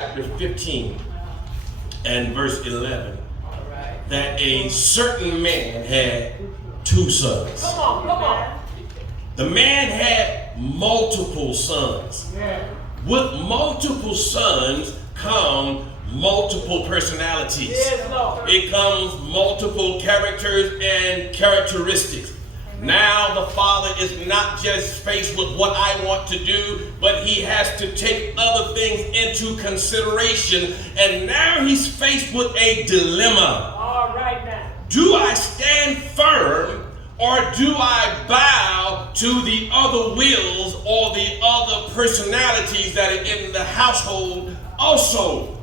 chapter 15 and verse 11 that a certain man had two sons. Come on. The man had multiple sons. With multiple sons come multiple personalities. Yes, Lord. It comes multiple characters and characteristics. Now the father is not just faced with what I want to do, but he has to take other things into consideration. And now he's faced with a dilemma. All right now. Do I stand firm or do I bow to the other wills or the other personalities that are in the household also?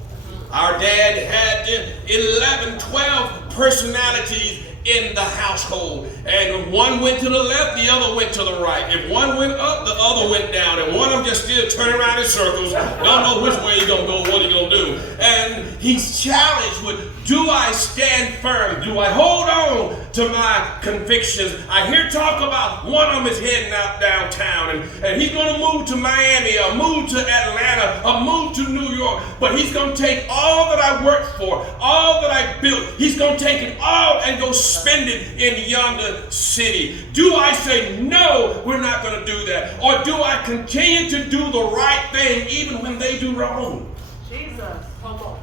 Our dad had 11, 12 personalities in the household. And one went to the left, the other went to the right. If one went up, the other went down. And one of them just still turning around in circles. Don't know which way you're going to go, what are you going to do? And he's challenged with, do I stand firm? Do I hold on to my convictions? I hear talk about one of them is heading out downtown and he's going to move to Miami or move to Atlanta or move to New York. But he's going to take all that I worked for, all that I built. He's going to take it all and go spend it in yonder city. Do I say, no, we're not going to do that? Or do I continue to do the right thing even when they do wrong? Jesus, come on.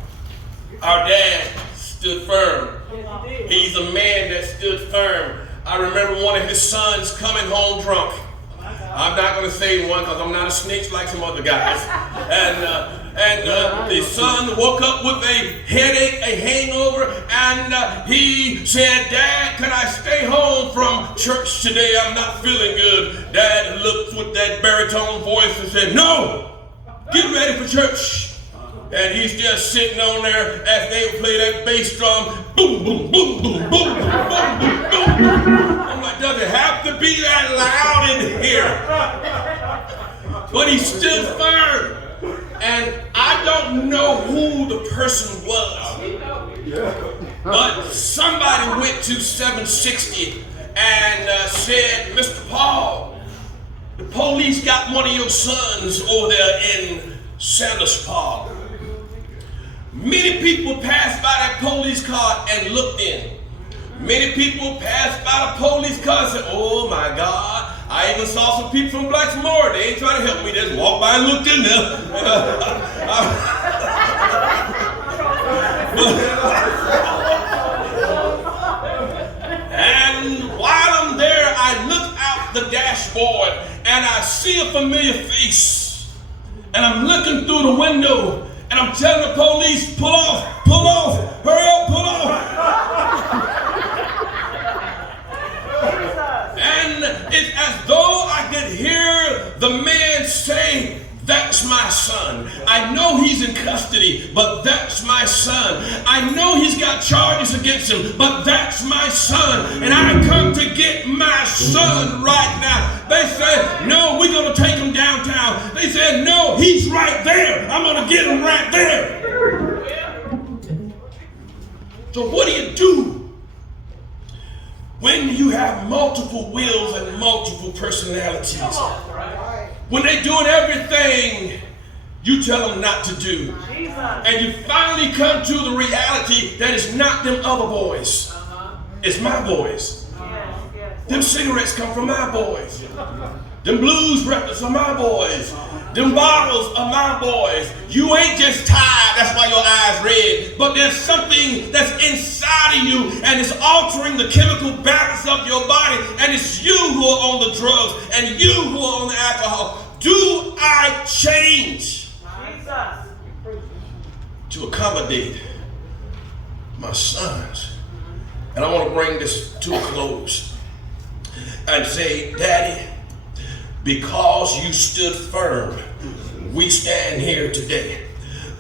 Our dad stood firm. Yes, he did. He's a man that stood firm. I remember one of his sons coming home drunk. I'm not going to say one because I'm not a snitch like some other guys. And the son woke up with a headache, a hangover, and he said, Dad, can I stay home from church today? I'm not feeling good. Dad looked with that baritone voice and said, no, get ready for church. And he's just sitting on there as they play that bass drum. Boom, boom, boom, boom, boom, boom, boom, boom, boom. I'm like, does it have to be that loud in here? But he stood firm. And I don't know who the person was. But somebody went to 760 and said, Mr. Paul, the police got one of your sons over there in Sanders Park. Many people passed by that police car and looked in. Many people passed by the police car and said, oh my God. I even saw some people from Blacksmore. They ain't trying to help me. They just walked by and looked in there. And while I'm there, I look out the dashboard and I see a familiar face. And I'm looking through the window and I'm telling the police, pull off, hurry up, pull off. And it's as though I could hear the man say, that's my son. I know he's in custody, but that's my son. I know he's got charges against him, but that's my son. And I come to get my son right now. They said, no, we're going to take him downtown. They said, no, he's right there. I'm going to get him right there. So what do? When you have multiple wills and multiple personalities, when they're doing everything you tell them not to do, and you finally come to the reality that it's not them other boys, it's my boys. Them cigarettes come from my boys. Them blues records are my boys. Them bottles are my boys. You ain't just tired, that's why your eyes red, but there's something that's inside of you and it's altering the chemical balance of your body, and it's you who are on the drugs and you who are on the alcohol. Do I change to accommodate my sons? And I want to bring this to a close and say, Daddy, because you stood firm, we stand here today.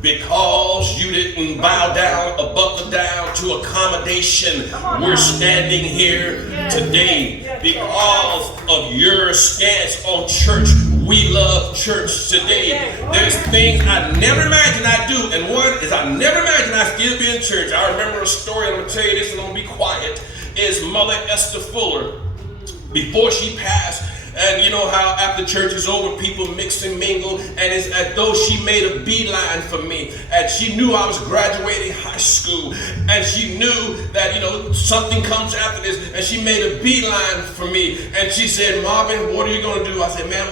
Because you didn't bow down or buckle down to accommodation, we're standing here today. Because of your stance on church, we love church today. There's things I never imagined I'd do, and one is I never imagined I'd still be in church. I remember a story, and I'm going to tell you this, and I'm going to be quiet, is Mother Esther Fuller. Before she passed, And you know how after church is over, people mix and mingle, and it's as though she made a beeline for me. And she knew I was graduating high school, and she knew that, you know, something comes after this, and she made a beeline for me. And she said, Marvin, what are you going to do? I said, man,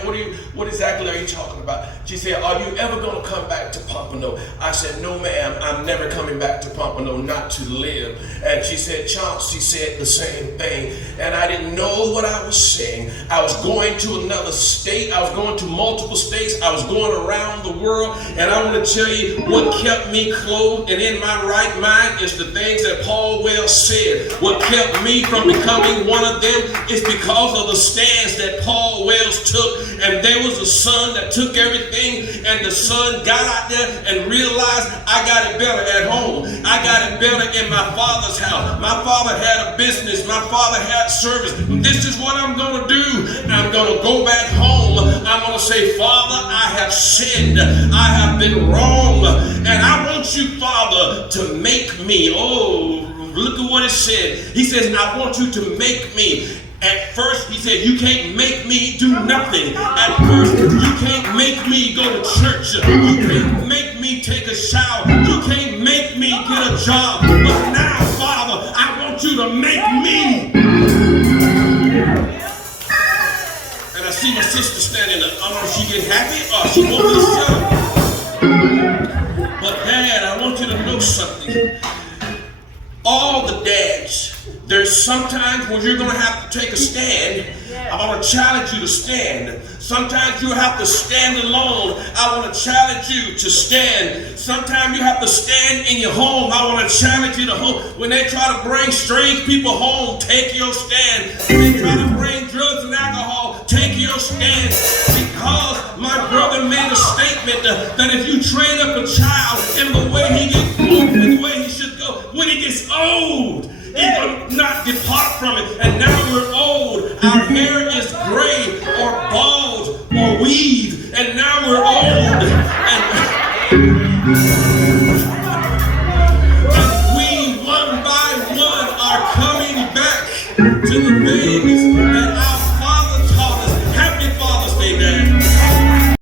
what exactly are you talking about? She said, are you ever going to come back to Pompano? I said, no, ma'am, I'm never coming back to Pompano, not to live. And she said, Chauncey said the same thing. And I didn't know what I was saying. I was going to another state. I was going to multiple states. I was going around the world. And I want to tell you what kept me clothed and in my right mind is the things that Paul Wells said. What kept me from becoming one of them is because of the stands that Paul Wells took. And there was a son that took everything, and the son got out there and realized, I got it better at home. I got it better in my father's house. My father had a business. My father had service. This is what I'm going to do. I'm going to go back home. I'm going to say, Father, I have sinned. I have been wrong. And I want you, Father, to make me. Oh, look at what it said. He says, I want you to make me. At first, he said, you can't make me do nothing. At first, you can't make me go to church. You can't make me take a shower. You can't make me get a job. But now, Father, I want you to make me. And I see my sister standing up. I don't know if she get happy or she wants to shut up. But Dad, I want you to know something. All the dads, there's sometimes when you're going to have to take a stand. I want to challenge you to stand. Sometimes you have to stand alone. I want to challenge you to stand. Sometimes you have to stand in your home. I want to challenge you to home. When they try to bring strange people home, take your stand. When they try to bring drugs and alcohol, take your stand. Because my brother made a statement that if you train up a child in the way he gets in the way he should go, when he gets old, he will not depart from it. And now we're old. Our hair is gray or bald or weave. And now we're old. And we one by one are coming